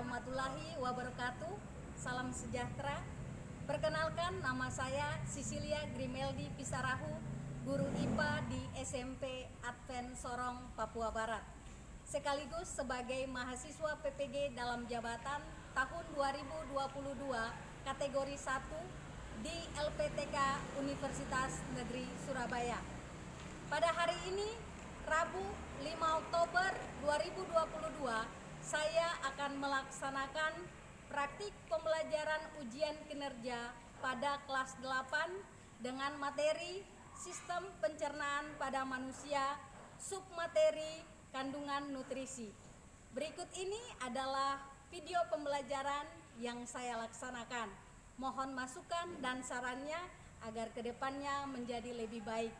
warahmatullahi wabarakatuh. Salam sejahtera. Perkenalkan, nama saya Sisilia Grimeldi Pisarahu, guru IPA di SMP Advent Sorong, Papua Barat. Sekaligus sebagai mahasiswa PPG dalam jabatan tahun 2022 kategori 1 di LPTK Universitas Negeri Surabaya. Pada hari ini, Rabu 5 Oktober 2022, saya akan melaksanakan praktik pembelajaran ujian kinerja pada kelas 8 dengan materi Sistem Pencernaan pada Manusia, submateri Kandungan Nutrisi. Berikut ini adalah video pembelajaran yang saya laksanakan. Mohon masukan dan sarannya agar kedepannya menjadi lebih baik.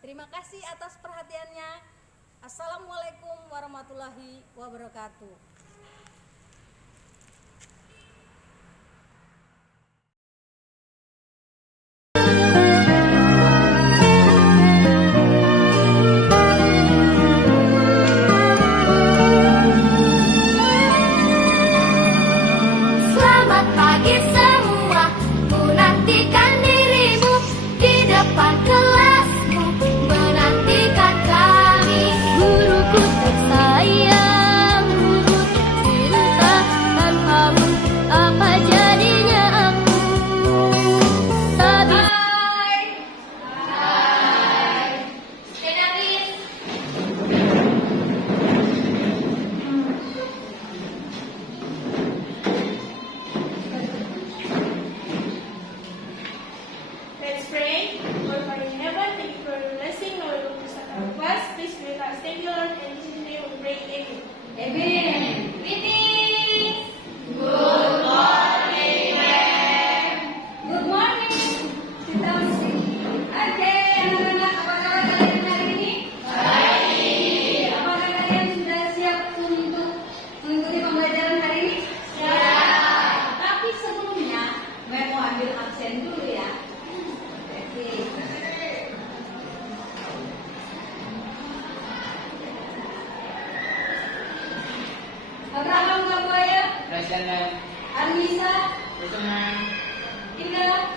Terima kasih atas perhatiannya. Assalamualaikum warahmatullahi wabarakatuh. Selamat pagi semua, ku nantikan dirimu di depan kelasmu, menantikan kami. Guruku tersayang, guru tercinta, tanpamu apa jadinya aku? Tapi Let's pray. Lord, Father in heaven, thank you for your blessing. Lord, to start our class. Please be with us. Thank you, Lord, and in Jesus' name we pray. Amen. Amen. Greetings. Good morning, ma'am. Good morning. Sit down. Oke, anak-anak, apa kabar kalian hari ini? Baik. Apakah kalian sudah siap untuk mengikuti pembelajaran hari ini? Siap. Tapi sebelumnya, saya mau ambil absen dulu ya. Oke. Abraham Kabuaya, Present. Anissa, Present. Indra,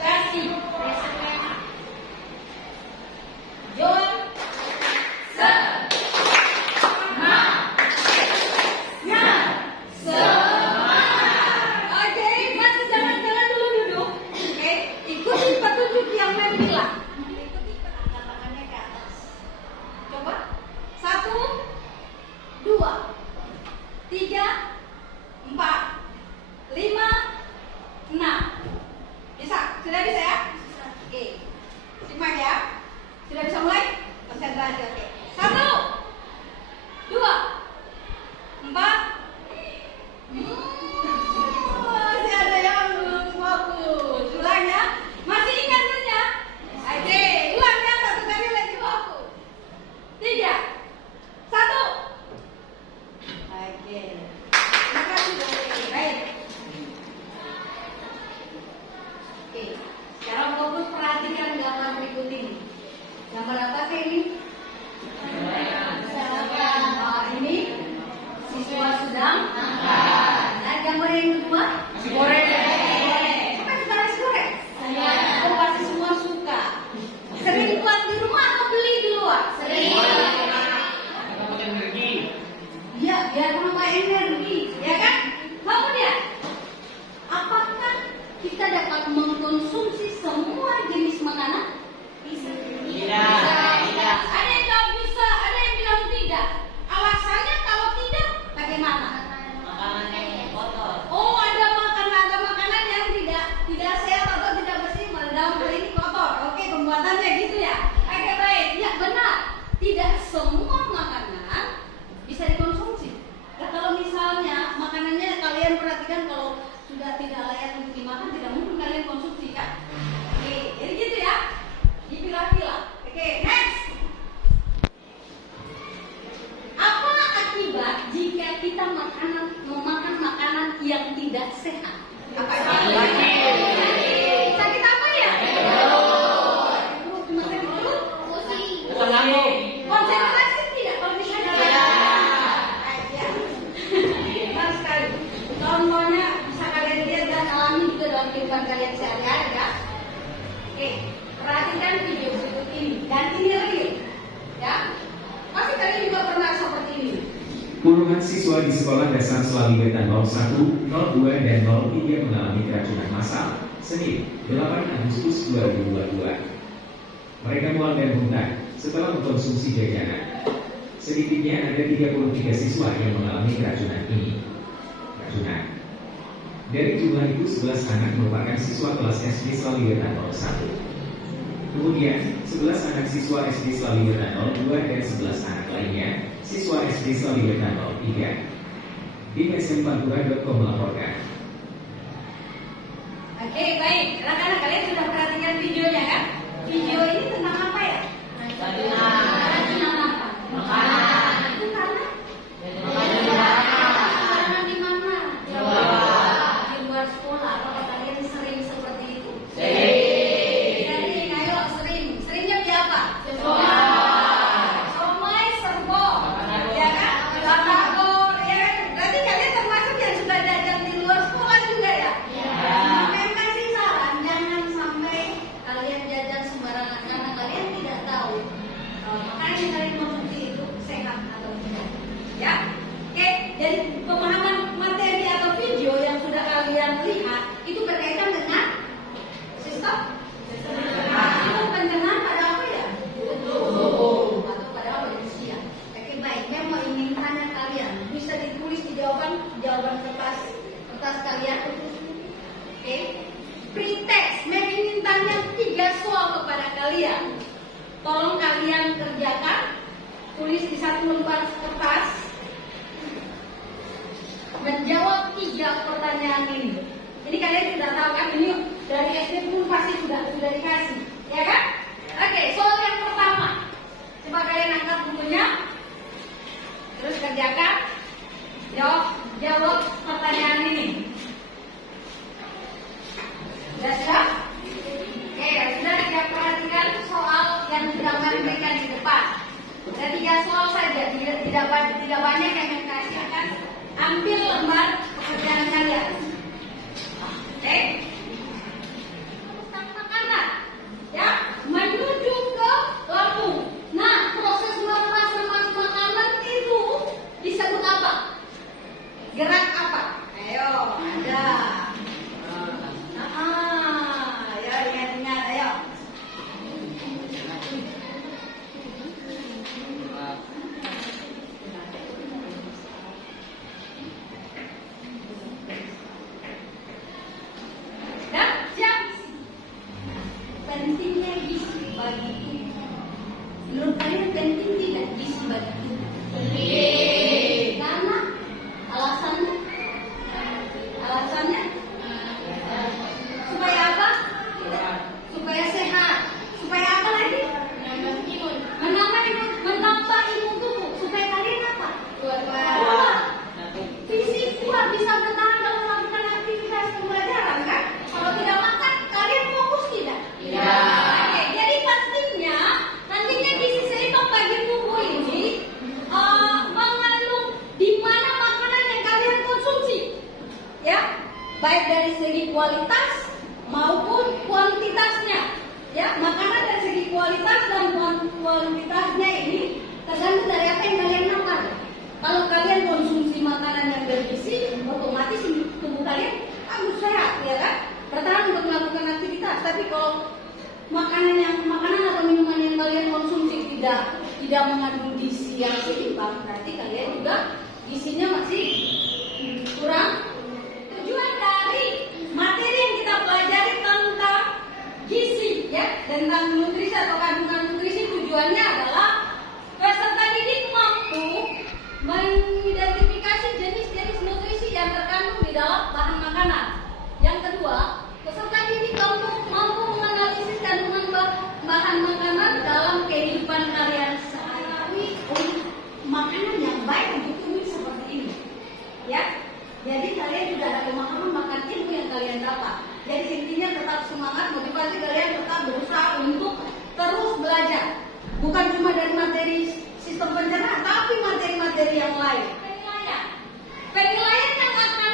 Kasih, John, Oke, masih jangan dulu duduk. Oke, ikuti petunjuk yang Mem bilang. Ikuti katakannya ke atas. Coba. 1, 2, 3, 4, 5, 6. Bisa? Sudah bisa ya? Oke. Simak ya. Sudah bisa mulai? Konsentrasi. Oke. 1, 2, 4. Masih ada yang belum fokus. Ulang ya. Masih ingat ya? Oke. Ulang ya. 1 kali lagi fokus. 3, 1. Oke. Terima kasih. Baik. Oke. Sekarang fokus perhatikan gambar berikut ini. Gambar apa sih ini? Nah, ini siswa sedang makan. Dan gambar yang kedua? Nasi goreng. Siapa yang suka nasi goreng? Saya. Oh, pasti semua suka. Sering buat di rumah atau beli di luar? Sering. Dapat energi. Iya, biar menambah energi, ya kan? Kemudian, apakah kita dapat mengkonsumsi semua jenis makanan? Bisa. Tidak. Tidak. dan ini real. Ya, pasti kalian juga pernah seperti ini. Puluhan siswa di Sekolah Dasar Selawi Wetan 01, 02, dan 03 mengalami keracunan massal Senin, 8 Agustus 2022. Mereka mual dan muntah setelah mengkonsumsi jajanan. Sedikitnya ada 33 siswa yang mengalami keracunan ini. Dari jumlah itu 11 anak merupakan siswa kelas SD Selawi Wetan 01. Kemudian 11 anak siswa SD Selawi Wetan 02 dan 11 anak lainnya siswa SD Selawi Wetan 03. Tim smpantura.com melaporkan. Oke, baik. Anak-anak kalian sudah perhatikan videonya kan? Video ini tentang apa ya? Keracunan apa? Makanan. Itu karena? Karena di mana? Di luar sekolah. Apakah kalian sering seperti itu? Sering. Ayo sering. Seringnya beli apa? Somai, serbo. Ya kan? Batagor. Ya kan? Berarti kalian termasuk yang sudah jajan di luar sekolah juga ya? Memang kasih saran, jangan sampai kalian jajan sembarangan karena kalian tidak tahu makanan yang kalian konsumsi itu sehat atau tidak. Ya, oke. Dan pemahaman materi atau video yang sudah kalian lihat itu berkaitan dengan sistem pencernaan pada apa ya? Tubuh atau pada apa manusia. Oke, baik. Saya mau ingin tanya kalian, bisa ditulis di jawaban kertas kalian. Oke, pretext. Saya ingin tanya 3 soal kepada kalian. Tolong kalian kerjakan, tulis di 1 lembar kertas, menjawab 3 pertanyaan ini. Ini kalian sudah tahu kan? Ini dari SD pun pasti sudah dikasih, ya kan? Oke, soal yang pertama. Coba kalian angkat bukunya, terus kerjakan, jawab pertanyaan ini. Sudah? Oke, sudah kita perhatikan soal yang sudah memberikan di depan. Ada 3 soal saja, tidak banyak yang dikasih. Akan ambil lembar pekerjaan kalian. Oke. Tentang makanan, ya, menuju ke lambung. Nah, proses melepas makanan itu disebut apa? Gerak apa? Ayo, ada. Ya, ingat-ingat, ayo. Dan siap. Pentingnya gizi bagi tubuh. Menurut kalian penting tidak gizi bagi tubuh? Karena alasannya supaya apa? Supaya sehat. Supaya apa lagi? Menambah imun tubuh. Supaya kalian apa? Kuat. Fisik kuat, bisa bertahan dalam melakukan aktivitas pembelajaran kan? Kalau tidak makan, kalian fokus tidak? Oke, jadi nantinya gizi seimbang bagi tubuh ini mengandung di mana makanan yang kalian konsumsi, ya, baik dari segi kualitas maupun kuantitasnya, ya. Makanan dari segi kualitas dan kuantitasnya ini tergantung dari apa yang kalian makan. Kalau kalian konsumsi makanan yang bergizi, otomatis tubuh kalian bagus, sehat, ya kan? Bertahan untuk melakukan aktivitas. Tapi kalau makanan atau minuman yang kalian konsumsi tidak mengandung gizi yang seimbang, berarti kalian juga gizinya masih kurang. Tujuan dari materi yang kita pelajari tentang gizi, ya, tentang nutrisi atau kandungan nutrisi, tujuannya adalah peserta didik mampu mengidentifikasi jenis-jenis nutrisi yang terkandung di dalam bahan makanan. Yang kedua, peserta didik mampu menganalisis kandungan bahan makanan dalam kehidupan kalian sehari-hari untuk makanan yang baik untuk tubuh seperti ini, ya. Jadi kalian juga ada pemahaman makan ilmu yang kalian dapat. Jadi intinya tetap semangat, motivasi kalian tetap berusaha untuk terus belajar. Bukan cuma dari materi sistem pencernaan, tapi materi-materi yang lain. Penilaian yang akan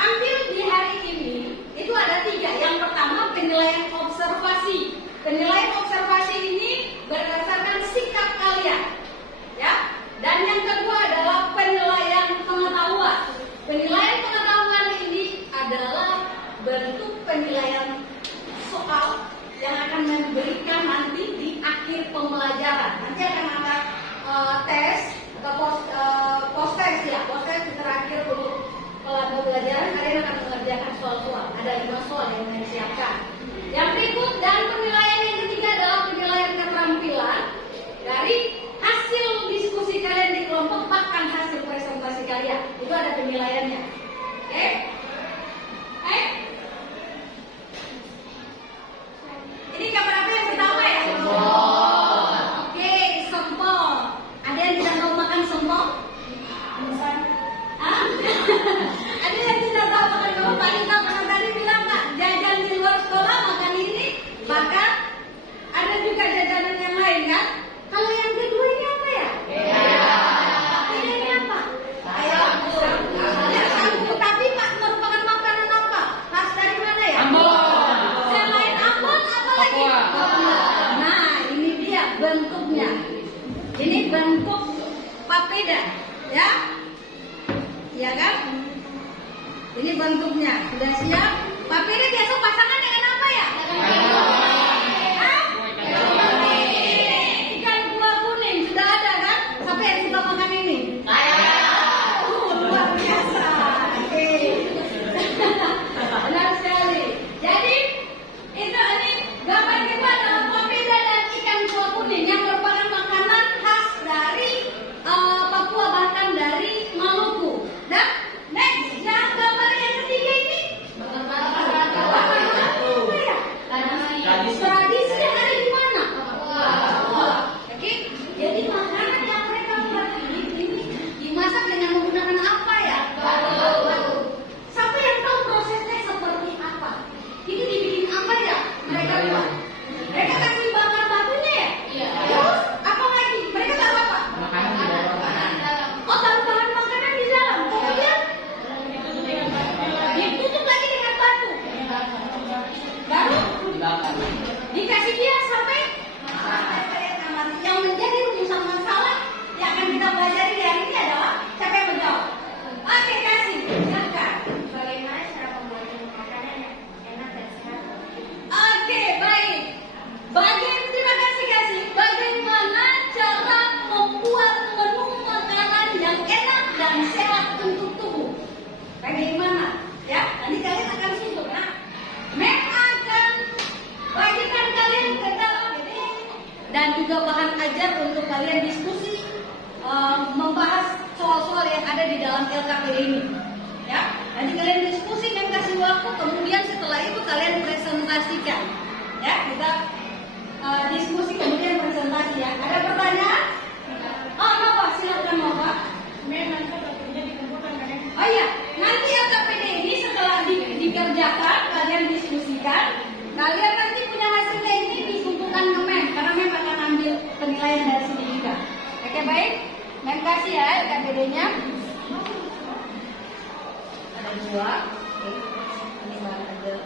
ambil di hari ini itu ada 3. Yang pertama, penilaian observasi. Penilaian observasi ini pembelajaran. Nanti akan ada tes atau post test ya, post test di terakhir untuk pembelajaran. Kalian akan mengerjakan soal-soal. Ada 5 soal yang kalian siapkan. Yang berikut dan penilaian yang ketiga adalah penilaian keterampilan dari hasil diskusi kalian di kelompok bahkan hasil presentasi kalian. Itu ada penilaiannya. Oke? Ini gambar apa yang pertama ya? Oke, sempol. Ada yang tidak mau makan sempol? Hah? Ada yang tidak tahu makan sempol? Pak Nita pernah tadi bilang Kak, jajan di luar sekolah makan ini, bahkan ada juga jajanan yang lain kan? Kalau yang kedua ini apa ya? Ini apa? Ya, sanggup, tapi Pak merupakan makanan apa? Khas dari mana ya? Selain ambon, apa lagi? Nah, ini dia bentuknya. Ini bentuk papeda, ya? Iya kan? Ini bentuknya. Sudah siap? Papeda biasa pasangan dengan apa ya? Ikan kuah kuning sudah ada kan? Siapa yang suka makan ini? Luar biasa. Oke. Benar sekali. Jadi ini gambar kedua adalah papeda dan ikan kuah kuning yang merupakan makanan khas dari Papua bahkan dari Maluku. Dan next, yang gambar yang ketiga ini tradisi yang ada di mana? Oke, jadi makanan yang mereka buat ini dimasak dengan menggunakan apa ya? Siapa yang tahu prosesnya seperti apa? Ini dibikin apa ya? Mereka buat. Mereka kasih bakar batunya ya? Terus apa lagi? Mereka taruh apa? Oh, taruh bahan makanan di dalam. Kemudian ditutup lagi dengan batu. Baru dikasih dia sampai yang menjadi rumusan masalah yang akan kita pelajari hari ini adalah siapa yang menjawab? Oke, kasih. Silakan. Bagaimana cara pembuatan makanan yang enak dan sehat? Oke, baik. Terima kasih. Bagaimana cara membuat menu makanan yang enak dan sehat untuk tubuh? Bagaimana? Ya, nanti kalian akan suntuk. Nah, Mem akan bagikan kalian ke dalam ini dan juga bahan ajar untuk kalian diskusi membahas soal-soal yang ada di dalam LKP ini. Ya, nanti kalian diskusi dan kasih waktu. Kemudian setelah itu kalian presentasikan. Ya, kita diskusi kemudian presentasi ya. Ada pertanyaan? Oh, apa? Silakan Bapak. Memang tentunya dikumpulkan kan? Oh iya, nanti LKPD ini setelah dikerjakan, kalian diskusikan, kalian nanti punya hasilnya ini dikumpulkan ke Mem, karena Mem akan ambil penilaian dari sini juga. Oke, baik. Mem kasih ya LKPD-nya. Ada 2. Oke. Ini bahan aja.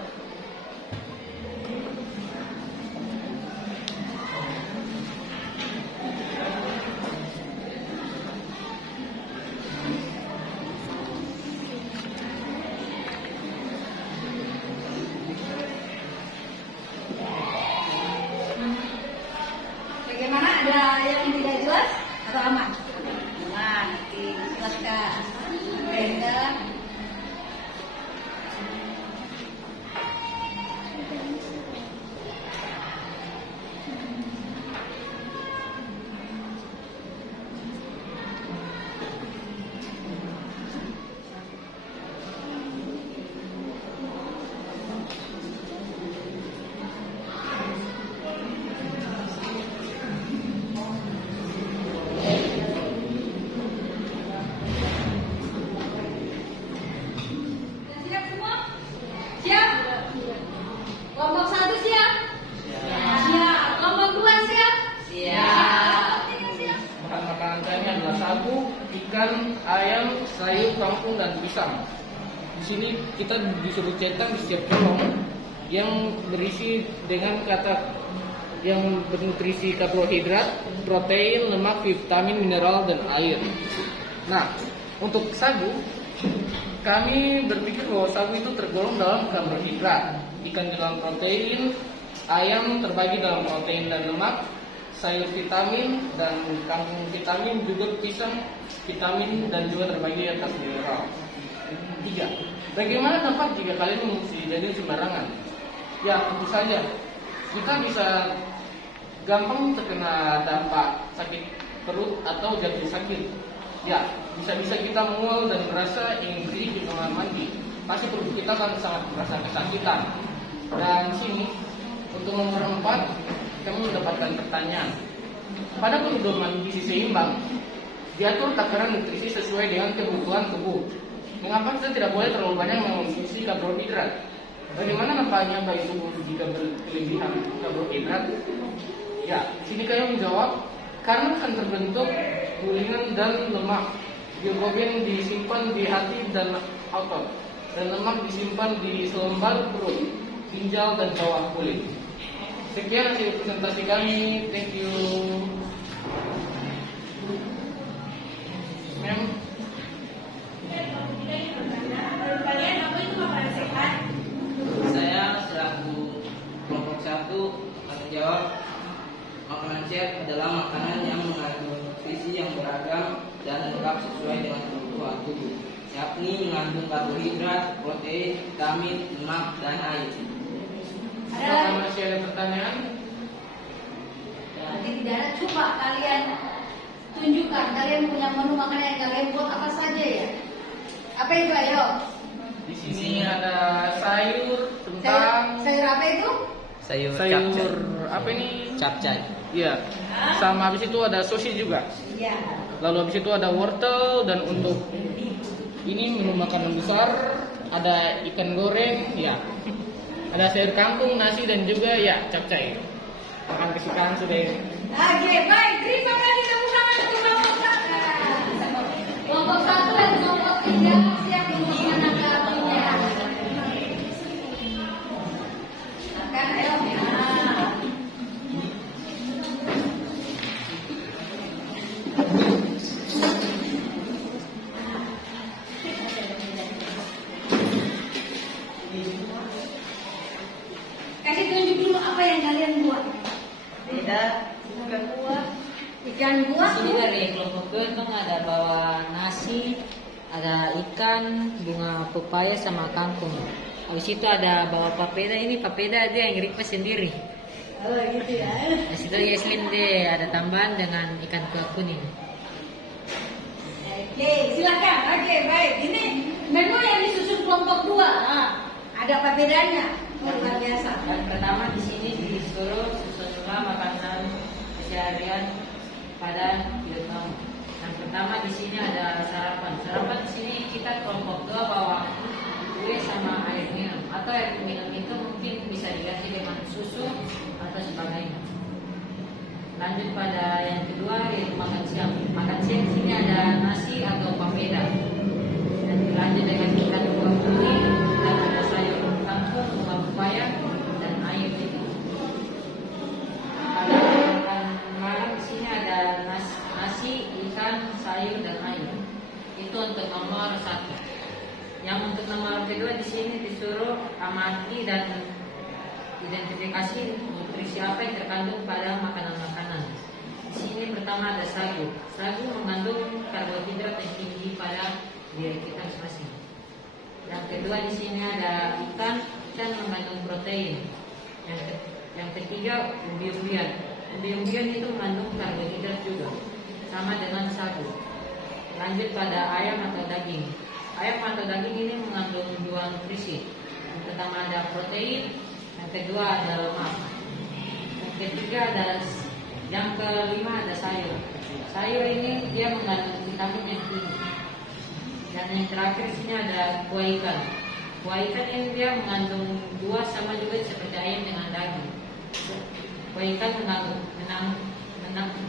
Bagaimana? Ada yang tidak jelas atau aman? Aman. Oke, silakan. Brenda. Siap semua? Siap? Kelompok 1 siap? Siap. Kelompok 2 siap? Siap. Kelompok 3 siap? Bahan makanan kami adalah sagu, ikan, ayam, sayur, kangkung, dan pisang. Di sini kita disuruh cetak di setiap kolom yang berisi dengan kata yang bernutrisi karbohidrat, protein, lemak, vitamin, mineral, dan air. Nah, untuk sagu, kami berpikir bahwa sagu itu tergolong dalam karbohidrat, ikan dalam protein, ayam terbagi dalam protein dan lemak, sayur vitamin dan kangkung vitamin, juga pisang vitamin dan juga terbagi atas mineral. 3. Bagaimana dampak jika kalian mengonsumsi daging sembarangan? Ya, tentu saja kita bisa gampang terkena dampak sakit perut atau jatuh sakit. Ya, bisa-bisa kita mual dan merasa ingin berhenti di kamar mandi. Pasti perut kita akan sangat merasa kesakitan. Dan sini untuk nomor 4, kami mendapatkan pertanyaan. Pada pedoman gizi seimbang, diatur takaran nutrisi sesuai dengan kebutuhan tubuh. Mengapa kita tidak boleh terlalu banyak mengonsumsi karbohidrat? Bagaimana nampaknya bagi tubuh jika berlebihan karbohidrat? Ya, sini kami menjawab, karena akan terbentuk gulingan dan lemak. Glikogen disimpan di hati dan otot, dan lemak disimpan di selembar perut, ginjal dan bawah kulit. Sekian hasil presentasi kami. Thank you. Ma'am. Menurut kalian apa itu makanan sehat? Saya selaku kelompok 1 akan jawab, makanan sehat adalah makanan yang mengandung nutrisi yang beragam dan lengkap sesuai dengan kebutuhan tubuh, yakni mengandung karbohidrat, protein, vitamin, lemak, dan air. Apakah masih ada pertanyaan? Nanti tidak ada, coba kalian tunjukkan, kalian punya menu makanan yang kalian buat apa saja ya? Apa itu, ayo? Di sini ada sayur, kentang, Sayur apa itu? Sayur apa ini? capcay. Iya. Sama habis itu ada sosis juga. Iya. Lalu habis itu ada wortel, dan untuk ini menu makanan besar ada ikan goreng, ya. Ada sayur kangkung, nasi, dan juga ya capcay. Makan kesukaan sudah. Oke, baik. Terima kasih tepuk tangan untuk kelompok 1. Kelompok 1 dan kelompok 3 siap untuk menanggapinya. Silakan, ayo. Nah. Kasih tunjuk dulu apa yang kalian buat. Beda. Ikan buah. Sini dari kelompok gentong ada bawa nasi, ada ikan, bunga pepaya sama kangkung. Habis itu ada bawa papeda. Ini papeda dia yang request sendiri. Oh gitu ya. Habis itu Yasmin deh ada tambahan dengan ikan kuah kuning. Oke, silakan. Oke, baik. Ini menu yang disusun kelompok 2. Ada apa bedanya? Luar biasa. Dan pertama di sini disuruh susunlah makanan keseharian pada Vietnam. Yang pertama di sini ada sarapan. Sarapan di sini kita kelompok 2 bawa kue sama air minum. Atau air minum itu mungkin bisa diganti dengan susu atau sebagainya. Lanjut pada yang kedua yaitu makan siang. Makan siang di sini ada nasi atau papeda. Dan dilanjut dengan ikan kuah kuning dan ada sayur kangkung, bunga pepaya dan air itu. Pada makan malam di sini ada nasi, ikan, sayur dan air. Itu untuk nomor 1. Yang untuk nomor kedua di sini disuruh amati dan identifikasi nutrisi apa yang terkandung pada makanan-makanan. Di sini pertama ada sagu. Sagu mengandung karbohidrat yang tinggi pada diri kita masing-masing. Yang kedua di sini ada ikan mengandung protein. Yang ketiga umbi-umbian. Umbi-umbian itu mengandung karbohidrat juga, sama dengan sagu. Lanjut pada ayam atau daging. Ayam atau daging ini mengandung 2 nutrisi. Yang pertama ada protein, yang kedua ada lemak. Yang kelima ada sayur. Sayur ini dia mengandung vitamin yang tinggi. Dan yang terakhir di sini ada kuah ikan. Kuah ikan ini dia mengandung 2 sama juga seperti ayam dengan daging. Kuah ikan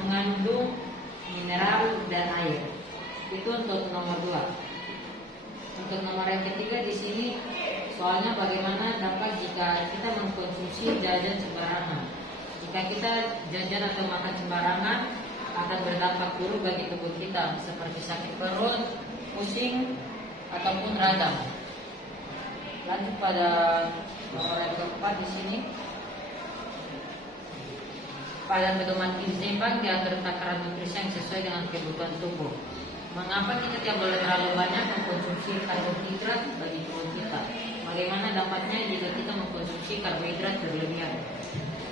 mengandung mineral dan air. Itu untuk nomor 2. Untuk nomor yang ketiga di sini soalnya bagaimana dampak jika kita mengkonsumsi jajan sembarangan. Jika kita jajan atau makan sembarangan akan berdampak buruk bagi tubuh kita seperti sakit perut, pusing ataupun radang. Lanjut pada nomor yang keempat di sini. pada pedoman gizi seimbang diatur takaran nutrisi yang sesuai dengan kebutuhan tubuh. Mengapa kita tidak boleh terlalu banyak mengkonsumsi karbohidrat bagi tubuh kita? Bagaimana dampaknya jika kita mengkonsumsi karbohidrat berlebihan?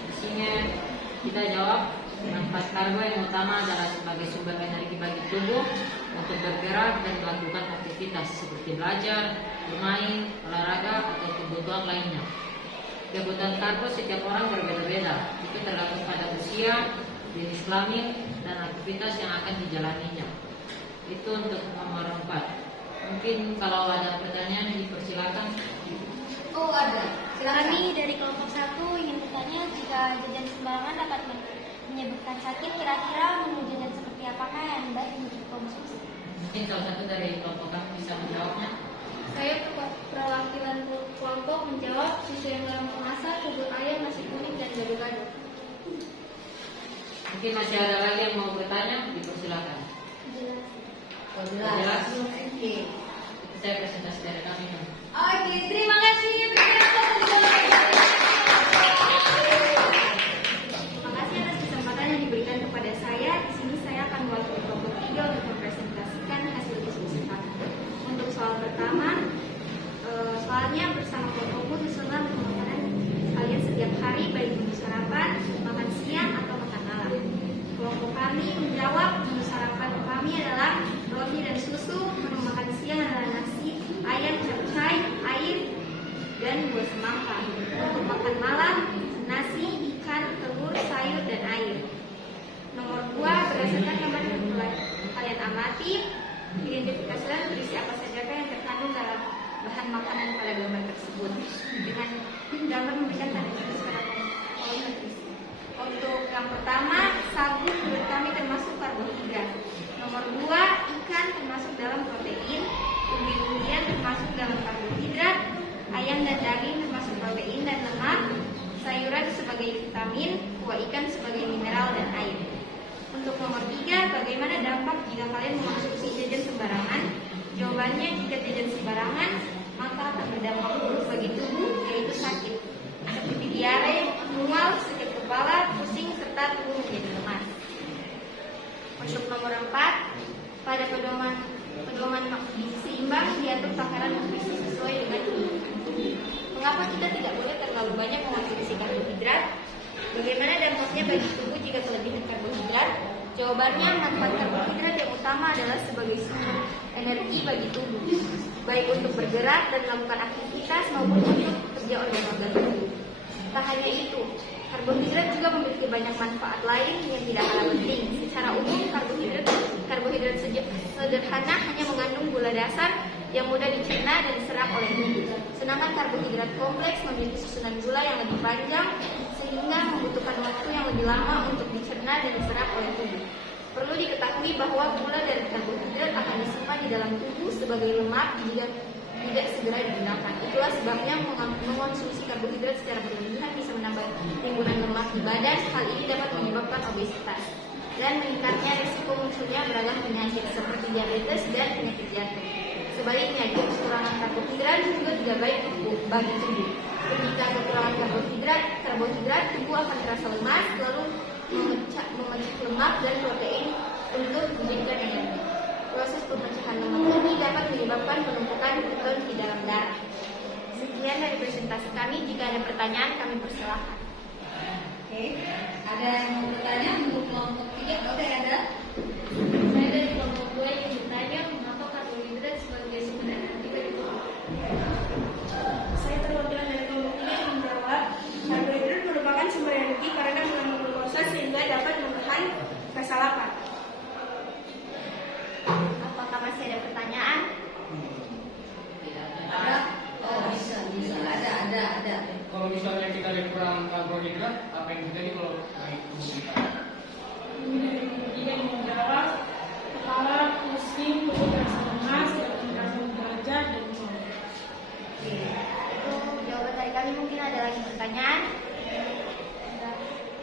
Di sini kita jawab, manfaat karbo yang utama adalah sebagai sumber energi bagi tubuh untuk bergerak dan melakukan aktivitas seperti belajar, bermain, olahraga, atau kebutuhan lainnya. Kebutuhan karbo setiap orang berbeda-beda, itu tergantung pada usia, jenis kelamin, dan aktivitas yang akan dijalaninya. Itu untuk nomor 4. Mungkin kalau ada pertanyaan dipersilakan. Oh ada. Kami dari kelompok 1 ingin bertanya, jika jajan sembarangan dapat menyebabkan sakit, kira-kira menu jajan seperti apakah yang baik untuk dikonsumsi? Mungkin salah satu dari kelompok kami bisa menjawabnya. Saya perwakilan kelompok menjawab, susu yang garam kemasan, bubur ayam, nasi kuning, dan gado-gado. Mungkin masih ada lagi yang mau bertanya, dipersilakan. Jelas? Oke. Saya presentasi dari kami. Oke, terima kasih. Terima kasih atas kesempatan yang diberikan kepada saya. Di sini saya akan mewakili kelompok 3 untuk mempresentasikan hasil diskusi kami. Untuk soal pertama, soalnya bersama kelompokku disusun makanan kalian setiap hari, baik menu sarapan, makan siang, atau makan malam. Kelompok kami menjawab, menu sarapan kami adalah roti dan susu, menu makan siang adalah nasi, ayam, capcay, air, dan buah semangka. Untuk makan malam, nasi, ikan, telur, sayur, dan air. Nomor 2, berdasarkan gambar yang telah kalian amati, identifikasilah berisi apa saja yang terkandung dalam bahan makanan pada gambar tersebut. Dengan gambar memberikan tanda jenis pada kolom nutrisi. Untuk yang pertama, sagu menurut kami termasuk karbohidrat. Nomor 2, ikan termasuk dalam protein, umbi-umbian termasuk dalam karbohidrat, ayam dan daging termasuk protein dan lemak, sayuran sebagai vitamin, kuah ikan sebagai mineral dan air. Untuk nomor 3, bagaimana dampak jika kalian mengonsumsi jajan sembarangan? Jawabannya, jika jajan sembarangan, maka akan berdampak buruk bagi tubuh, yaitu sakit, seperti diare, mual, sakit kepala, pusing, serta tubuh menjadi lemas. Untuk nomor 4, pada pedoman gizi seimbang diatur takaran nutrisi sesuai dengan kebutuhan tubuh. Mengapa kita tidak boleh terlalu banyak mengonsumsi karbohidrat? Bagaimana dampaknya bagi tubuh jika kelebihan karbohidrat? Jawabannya, manfaat karbohidrat yang utama adalah sebagai sumber energi bagi tubuh, baik untuk bergerak dan melakukan aktivitas maupun untuk kerja organ-organ tubuh. Tak hanya itu, karbohidrat juga memiliki banyak manfaat lain yang tidak kalah penting. Secara umum, karbohidrat sederhana hanya mengandung gula dasar yang mudah dicerna dan diserap oleh tubuh. Sedangkan karbohidrat kompleks memiliki susunan gula yang lebih panjang sehingga membutuhkan waktu yang lebih lama untuk dicerna dan diserap oleh tubuh. Perlu diketahui bahwa gula dari karbohidrat akan disimpan di dalam tubuh sebagai lemak jika tidak segera digunakan. Itulah sebabnya mengonsumsi karbohidrat secara berlebihan bisa menambah timbunan lemak di badan. Hal ini dapat menyebabkan obesitas dan meningkatnya risiko munculnya beragam penyakit seperti diabetes dan penyakit jantung. Sebaliknya, kekurangan karbohidrat juga tidak baik bagi tubuh. Ketika kekurangan karbohidrat, tubuh akan terasa lemas, lalu memecah lemak dan protein untuk menjadikan energi. Proses pemecahan lemak ini dapat menyebabkan penumpukan keton di dalam darah. Sekian dari presentasi kami. Jika ada pertanyaan, kami persilahkan. Oke, ada yang mau bertanya untuk kelompok 3? Oke, ada. Saya dari kelompok 2 yang bertanya, mengapa karbohidrat sebagai sumber energi bagi tubuh? Saya perwakilan dari kelompok 3 yang menjawab, karbohidrat merupakan sumber energi karena mengandung glukosa sehingga dapat menahan rasa lapar. Apakah masih ada pertanyaan? Ada? Oh, bisa. Ada. Kalau misalnya kita ada kurang karbohidrat, apa yang terjadi kalau naik tubuh kita? Dia menjawab, kepala pusing, tubuh terasa lemas, terasa belajar, dan mual. Oke, itu jawaban dari kami. Mungkin ada lagi pertanyaan?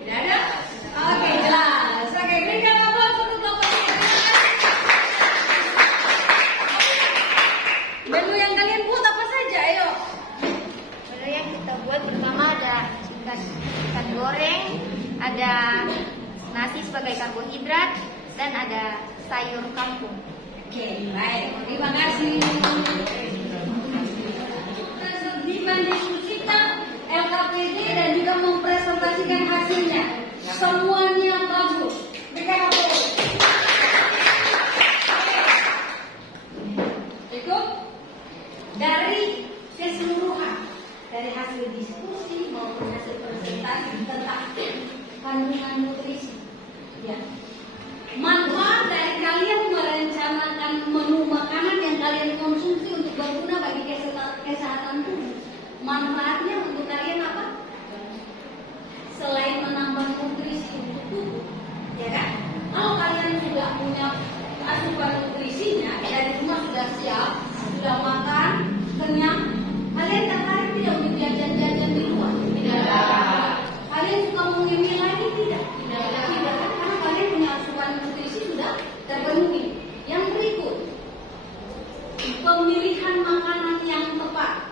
Tidak ada? Oke, jelas. Oke, berikan aplaus untuk kelompok 3. Menu yang kalian buat apa saja? Ayo. Menu yang kita buat pertama ada ikan goreng, ada nasi sebagai karbohidrat, dan ada sayur kangkung. Oke, baik. Terima kasih. Mendiskusikan LKPD dan juga mempresentasikan hasilnya. Semuanya bagus. Berikan aplaus. Cukup? Dari keseluruhan, dari hasil diskusi maupun hasil presentasi tentang kandungan nutrisi, ya. Manfaat dari kalian merencanakan menu makanan yang kalian konsumsi untuk berguna bagi kesehatan tubuh. Manfaatnya untuk kalian apa? Selain menambah nutrisi untuk tubuh, ya kan? Kalau kalian sudah punya asupan nutrisinya dari rumah sudah siap, sudah makan, kenyang, kalian tertarik tidak untuk jajan-jajan di luar? Tidak. Kalian suka mengemil lagi tidak? Tidak. Karena kalian punya asupan nutrisi sudah terpenuhi. Yang berikut, pemilihan makanan yang tepat.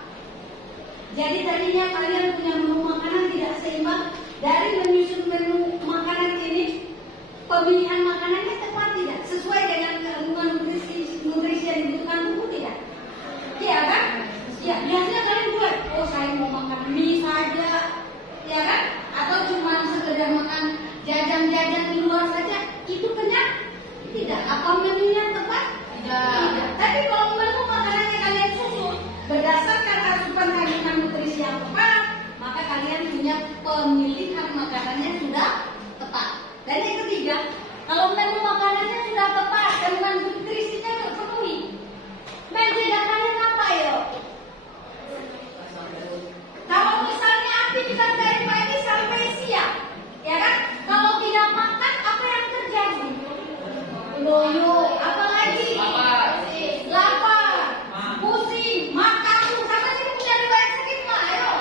Jadi tadinya kalian punya menu makanan tidak seimbang. Dari menyusun menu makanan ini, pemilihan makanannya tepat tidak? Sesuai dengan kandungan nutrisi yang dibutuhkan tubuh tidak? Iya kan? Ya, biasanya kalian buat, oh saya mau makan mie saja, ya kan? Atau cuma sekedar makan jajan-jajan di luar saja, itu kenyang? Tidak. Apa menunya tepat? Tidak. Tapi kalau menu makanannya kalian susun berdasarkan asupan kandungan nutrisi yang tepat, maka kalian punya pemilihan makanannya sudah tepat. Dan yang ketiga, kalau menu makanannya sudah tepat, kandungan nutrisinya terpenuhi, menjaga kalian apa ya? Kalau misalnya aktivitas dari pagi sampai siang, ya kan? Kalau tidak makan, apa yang terjadi? Loyo, apalagi? Lapar, pusing, makan tuh, sama sih punya riwayat sakit mah, ayo.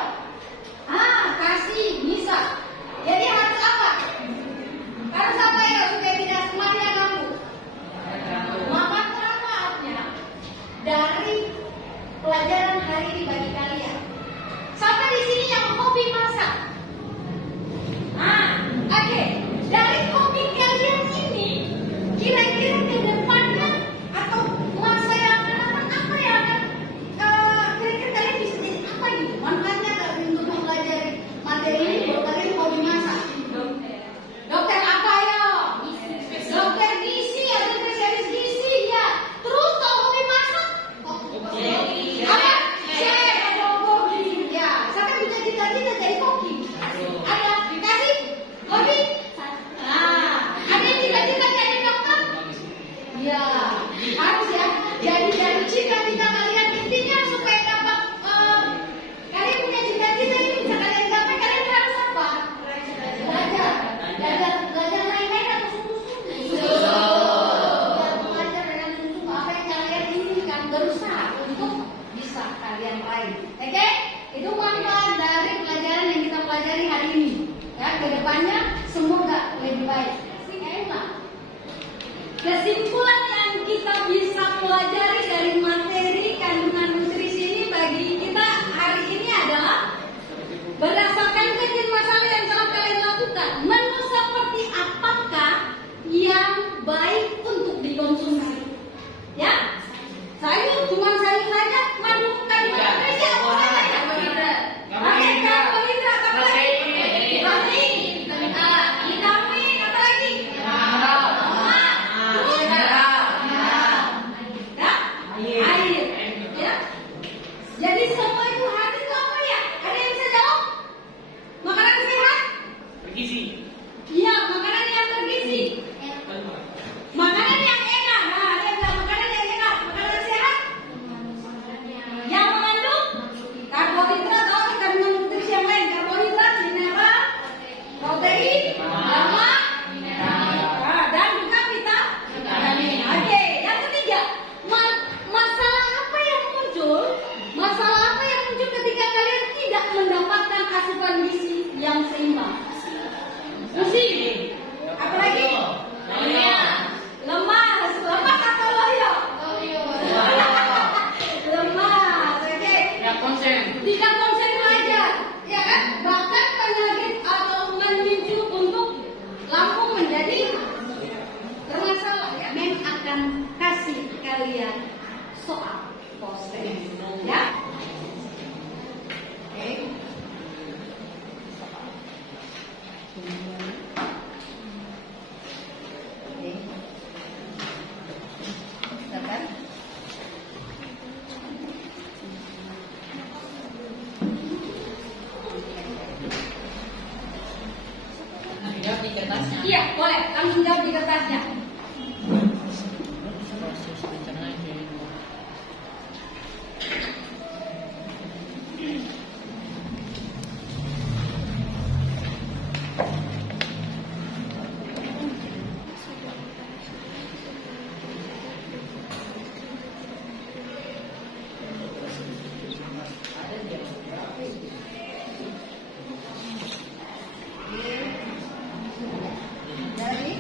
Kasih, bisa. Jadi harus apa? Harus apa ya supaya tidak semuanya ganggu? Maka manfaatnya dari pelajaran hari ini bagi kalian. Sampai di sini yang hobi masak. Oke. Dari hobi kalian ini, kira-kira ke depannya atau masa yang akan datang apa yang akan kira-kira kalian bisa jadi apa gitu? Manfaatnya untuk mempelajari materi ini kalau kalian hobi masak. Dokter apa ya? Dokter gizi atau spesialis gizi ya. Terus kalau hobi masak? Apa? Chef atau koki? Ya. Sampai bisa cita-cita jadi koki. Ada dikasih hobi? Ada yang cita-cita jadi dokter? Ya. Harus ya. Jadi cita-cita kalian intinya supaya dapat kalian punya cita-cita ini bisa kalian capai, kalian harus apa? Belajar main-main atau sungguh-sungguh? Belajar dengan sungguh apa yang kalian inginkan, berusaha untuk bisa kalian raih. Oke? Itu manfaat dari pelajaran yang kita pelajari hari ini. Ya, kedepannya semoga lebih baik. Kesimpulan yang kita bisa pelajari dari materi kandungan nutrisi ini bagi kita hari ini adalah berdasarkan kajian masalah yang telah kalian lakukan, menu seperti apakah yang baik untuk dikonsumsi? Ya, sayur cuma sayur saja, madu kandungan nutrisi apa saja? Karbohidrat apa lagi? Vitamin apa lagi? Air. Ya. Jadi semua itu habis itu apa ya? Ada yang bisa jawab? Oke. Silakan. Jawab di kertasnya. Iya, boleh. Langsung jawab di kertasnya. Proses pencernaan. Dari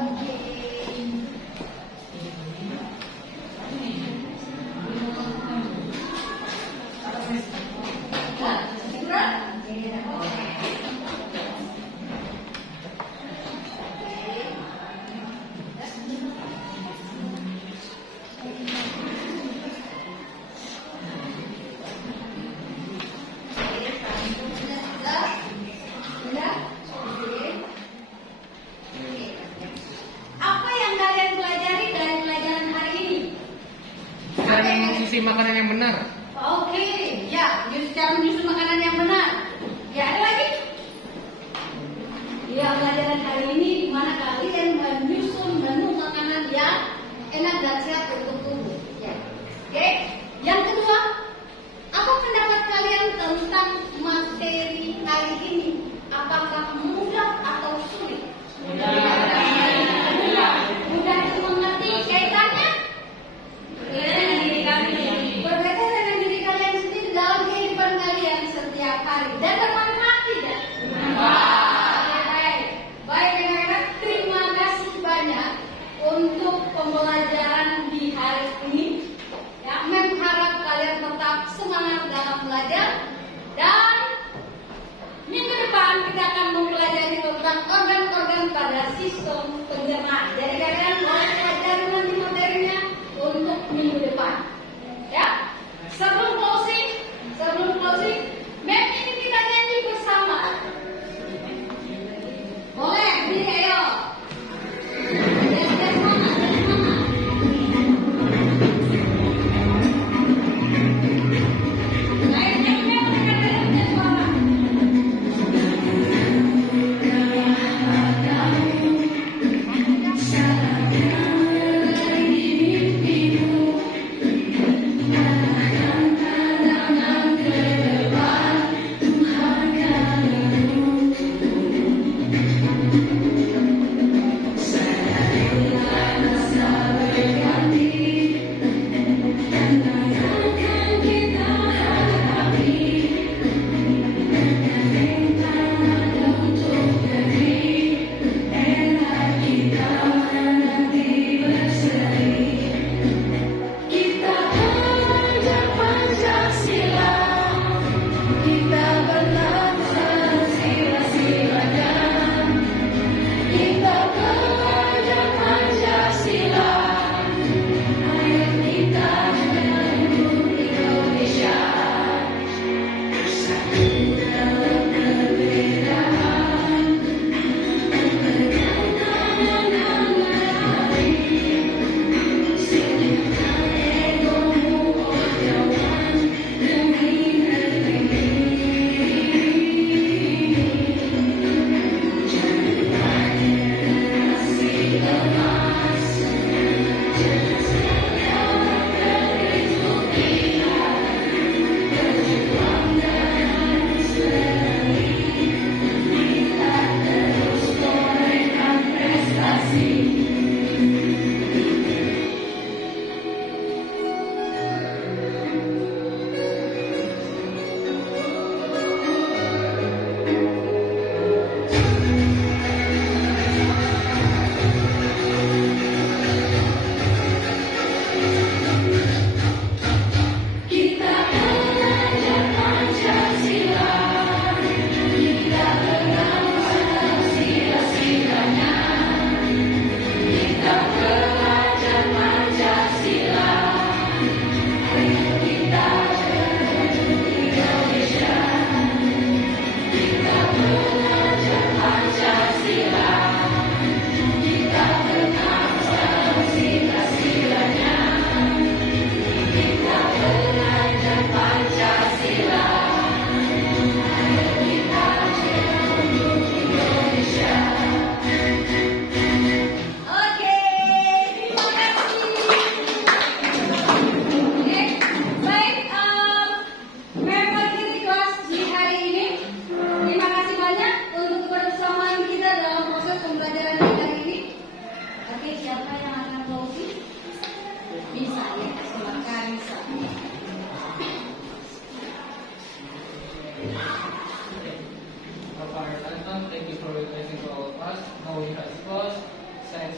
Oke. Apa yang kalian pelajari dari pelajaran hari ini? Cara mengonsumsi makanan yang benar. Oke, ya, cara menyusun makanan yang benar. Ya, ada lagi? Ya, pelajaran hari ini di mana kalian menyusun menu makanan yang enak dan sehat untuk tubuh. Ya. Oke, yang kedua, apa pendapat kalian tentang materi kali ini? Apakah mudah atau sulit? Mudah dimengerti kaitannya? Berbeda dengan diri kalian sendiri dalam kehidupan kalian setiap hari dan bermanfaat tidak? Baik, baik anak-anak, terima kasih banyak untuk pembelajaran di hari ini. Ya,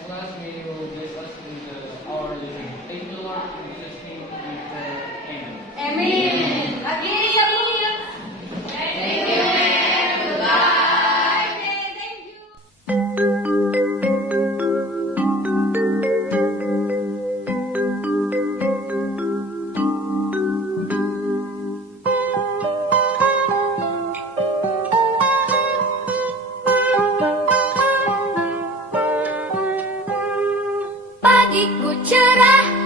class, may you bless us in our living. Thank you, Lord, in Jesus' name we pray. Amen. Amin. Lagi sambung ya. Thank you, ma'am. Goodbye. Okay, thank you. Pagiku cerah,